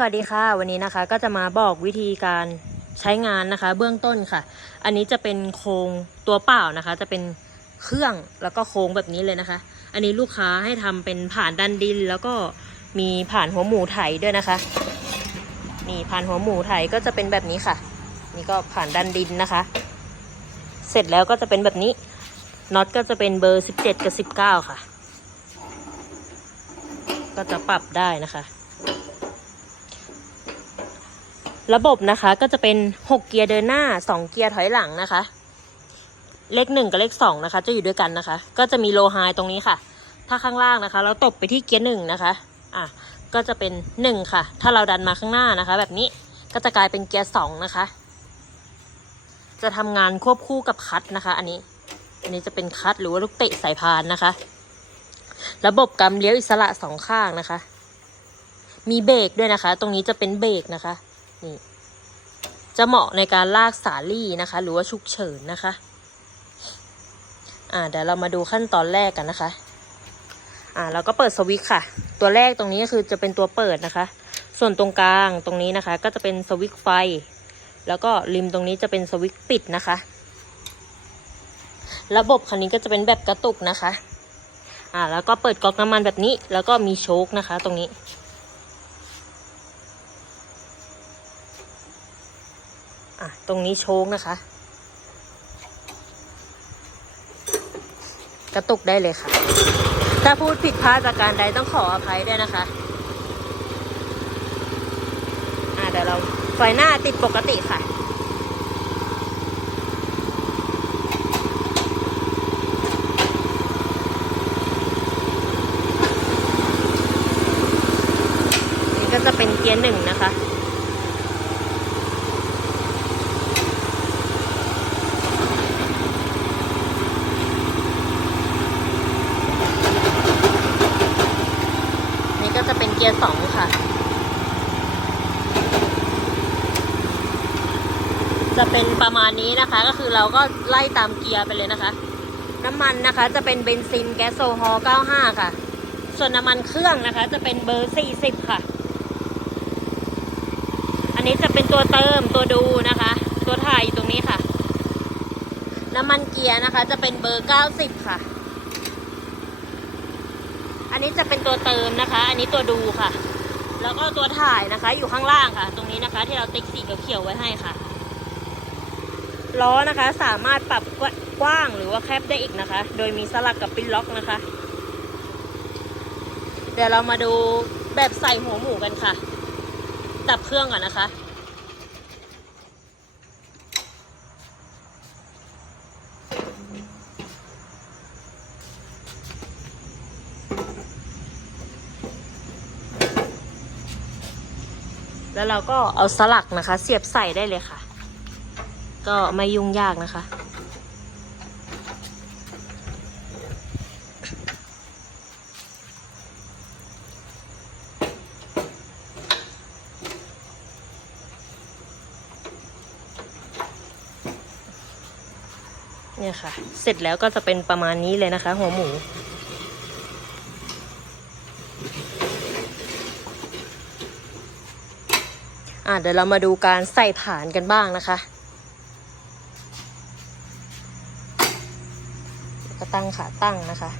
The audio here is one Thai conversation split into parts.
สวัสดีค่ะ วันนี้นะคะก็จะมาบอกวิธีการใช้งานนะคะ เบื้องต้นค่ะ อันนี้จะเป็นโครงตัวเปล่านะคะ จะเป็นเครื่องแล้วก็โค้งแบบนี้เลยนะคะ อันนี้ลูกค้าให้ทำเป็นผ่านดันดิน แล้วก็มีผ่านหัวหมูไถด้วยนะคะนี่ผ่านหัวหมูไถก็จะเป็นแบบนี้ค่ะ นี่ก็ผ่านดันดินนะคะ เสร็จแล้วก็จะเป็นแบบนี้น็อตก็จะเป็นเบอร์17กับ19ค่ะ ก็จะปรับได้นะคะ ระบบนะคะก็จะเป็น 6 เกียร์เดินหน้า 2 เกียร์ถอยหลังนะคะ เลขหนึ่งกับเลขสองนะคะ จะอยู่ด้วยกันนะคะ ก็จะมีโลไฮตรงนี้ค่ะ ถ้าข้างล่างนะคะ เราตบไปที่เกียร์หนึ่งนะคะอะก็จะเป็นหนึ่งค่ะ ถ้าเราดันมาข้างหน้านะคะ แบบนี้ก็จะกลายเป็นเกียร์สองนะคะ จะทำงานควบคู่กับคัทนะคะ อันนี้ อันนี้จะเป็นคัทหรือว่าลูกเตะสายพานนะคะ ระบบกำเลี้ยวอิสระสองข้างนะคะ มีเบรกด้วยนะคะ ตรงนี้จะเป็นเบรกนะคะ นี่จะเหมาะในการลากสาลี่นะคะ หรือว่าฉุกเฉินนะคะ อ่าเดี๋ยวเรามาดูขั้นตอนแรกกันนะคะ อ่าเราก็เปิดสวิตช์ค่ะ ตัวแรกตรงนี้ก็คือจะเป็นตัวเปิดนะคะ ส่วนตรงกลางตรงนี้นะคะ ก็จะเป็นสวิตช์ไฟ แล้วก็ริมตรงนี้จะเป็นสวิตช์ปิดนะคะ ระบบคันนี้ก็จะเป็นแบบกระตุกนะคะ อ่าแล้วก็เปิดก๊อกน้ำมันแบบนี้ แล้วก็มีโชคนะคะ ตรงนี้ อะ ตรงนี้โชคนะคะ กระตุกได้เลยค่ะ ถ้าพูดผิดพลาดจากการใดต้องขออภัยด้วยนะคะอะเดี๋ยวเราไฟหน้าติดปกติค่ะนี่ก็จะเป็นเกียร์หนึ่งนะคะ นี่ก็จะ เกียร์สองค่ะ จะเป็นประมาณนี้นะคะ ก็คือเราก็ไล่ตามเกียร์ไปเลยนะคะ น้ำมันนะคะจะเป็นเบนซินแก๊สโซฮอล์95 ค่ะ ส่วนน้ำมันเครื่องนะคะ จะเป็นเบอร์ 40 ค่ะ อันนี้จะเป็นตัวเติมตัวดูนะคะ ตัวถ่ายอยู่ตรงนี้ค่ะ น้ำมันเกียร์นะคะ จะเป็นเบอร์ 90 ค่ะ อันนี้จะเป็นตัวเติมนะคะ อันนี้ตัวดูค่ะ แล้วก็ตัวถ่ายนะคะ อยู่ข้างล่างค่ะ ตรงนี้นะคะ ที่เราติ๊กสีเขียวไว้ให้ค่ะ ล้อนะคะสามารถปรับกว้างหรือว่าแคบได้อีกนะคะ โดยมีสลักกับปิ้นล็อกนะคะ เดี๋ยวเรามาดูแบบใส่หัวหมูกันค่ะ ดับเครื่องก่อนนะคะ แล้วเราก็เอาสลักนะคะ เสียบใส่ได้เลยค่ะ ก็ไม่ยุ่งยากนะคะ เนี่ยค่ะ เสร็จแล้วก็จะเป็นประมาณนี้เลยนะคะ หัวหมู อะเดี๋ยวเรามาดูการใส่ฐานกันบ้างนะคะ ก็ตั้งขาตั้งนะคะ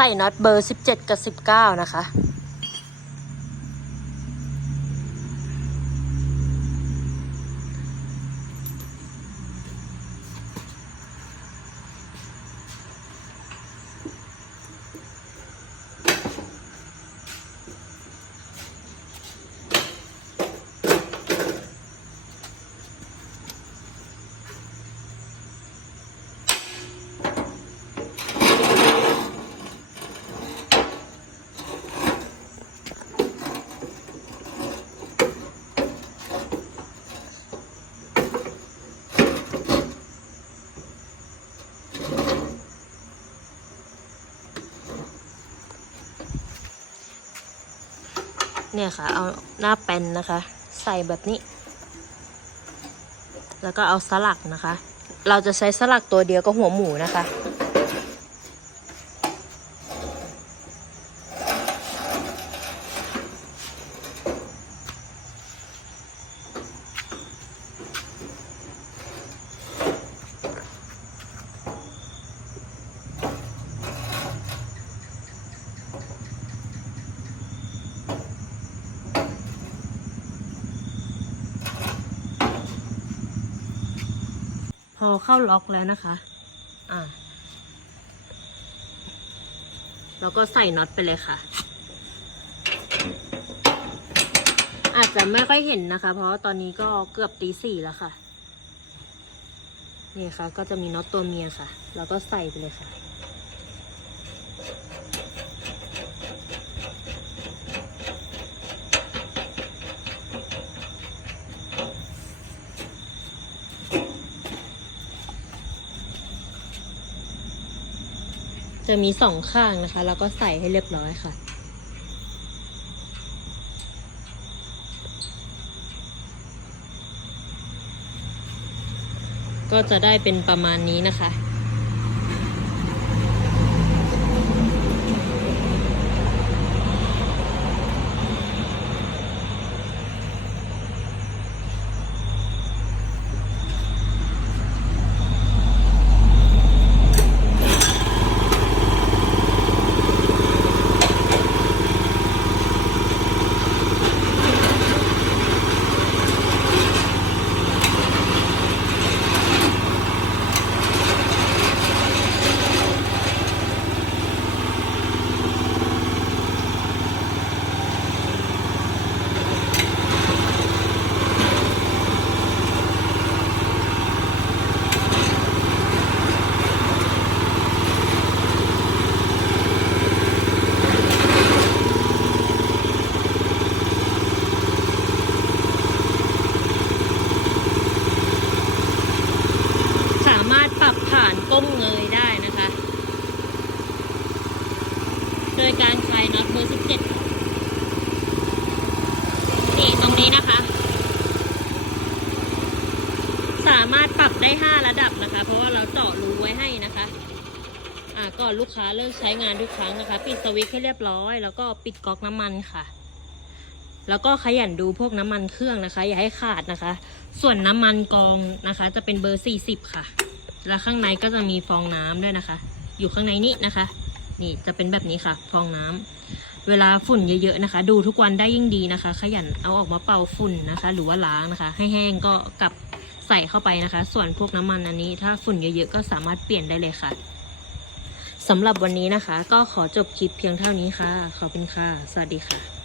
ใส่น็อตเบอร์ 17 กับ 19 นะคะ เนี่ยค่ะ เอาหน้าแป้นนะคะ ใส่แบบนี้ แล้วก็เอาสลักนะคะ เราจะใช้สลักตัวเดียวก็หัวหมูนะคะ พอเข้าล็อกแล้วนะคะ อ่าแล้วก็ใส่น็อตไปเลยค่ะ อาจจะไม่ค่อยเห็นนะคะ เพราะตอนนี้ก็เกือบตีสี่แล้วค่ะ นี่ค่ะ ก็จะมีน็อตตัวเมียค่ะ แล้วก็ใส่ไปเลยค่ะ จะมีสองข้างนะคะ แล้วก็ใส่ให้เรียบร้อยค่ะ ก็จะได้เป็นประมาณนี้นะคะ สามารถปรับผ่านก้มเงยได้นะคะ โดยการคลายน็อตเบอร์17 นี้นะคะ สามารถปรับได้ 5 ระดับนะคะ เพราะว่าเราเจาะรูไว้ให้นะคะ อ่าก่อนลูกค้าเลิกใช้งานทุกครั้งนะคะ ปิดสวิตช์ให้เรียบร้อย แล้วก็ปิดก๊อกน้ำมันค่ะ แล้วก็ขยันดูพวกน้ำมันเครื่องนะคะ อย่าให้ขาดนะคะ ส่วนน้ำมันกองนะคะ จะเป็นเบอร์ 40 ค่ะ แล้วข้างในก็จะมีฟองน้ำด้วยนะคะ อยู่ข้างในนี้นะคะ นี่จะเป็นแบบนี้ค่ะ ฟองน้ำ เวลาฝุ่นเยอะๆนะคะ ดูทุกวันได้ยิ่งดีนะคะ ขยันเอาออกมาเป่าฝุ่นนะคะ หรือว่าล้างนะคะ ให้แห้งก็กลับใส่เข้าไปนะคะ ส่วนพวกน้ำมันอันนี้ ถ้าฝุ่นเยอะๆก็สามารถเปลี่ยนได้เลยค่ะสำหรับวันนี้นะคะ ก็ขอจบคลิปเพียงเท่านี้ค่ะ ขอบคุณค่ะ สวัสดีค่ะ